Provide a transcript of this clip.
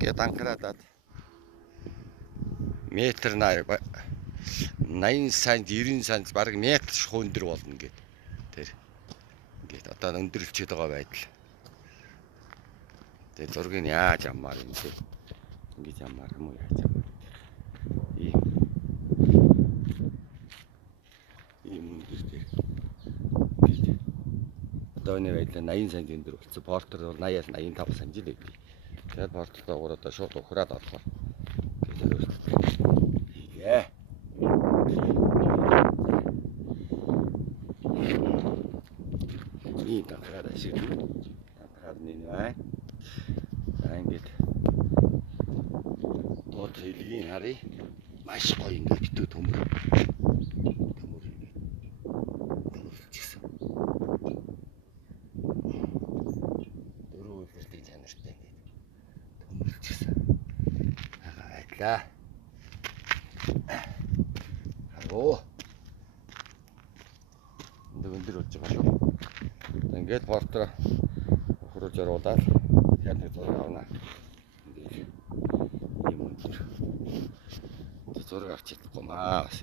ингээд анхаараад метр 80 см 90 см бараг метр шуундөр болно ингээд. Тэр ингээд одоо өндөрлөчөд байгаа байдал. Тэгээ зургийг яаж аммаар юм бэ? Ингээд аммаар юм уу яаж аммаар. Ийм өндөртэй. Одоо энэ байдлаа 80 см өндөр болсон. Портер бол 80-аас 85 см л байдаг. Тэгэхээр портертой одоо шууд ухраад орлоо. Хийгээ. Ийм дахиад ашиг. Дахиад нэг бай. За ингээд бод хэлгийн харъя. Маш гоё ингээд битүү төмөр. Төмөрлчихсэн. Дөрөв үлрэлтийн чанартай ингээд төмөрлчихсэн. Айдлаа. Харуу. Өндөр болж байгаа шүү. Ингээд портер ухруулж оруулаад хятад зураг авна. Ингээд юм өндөр. Зураг авч чадахгүй маа бас.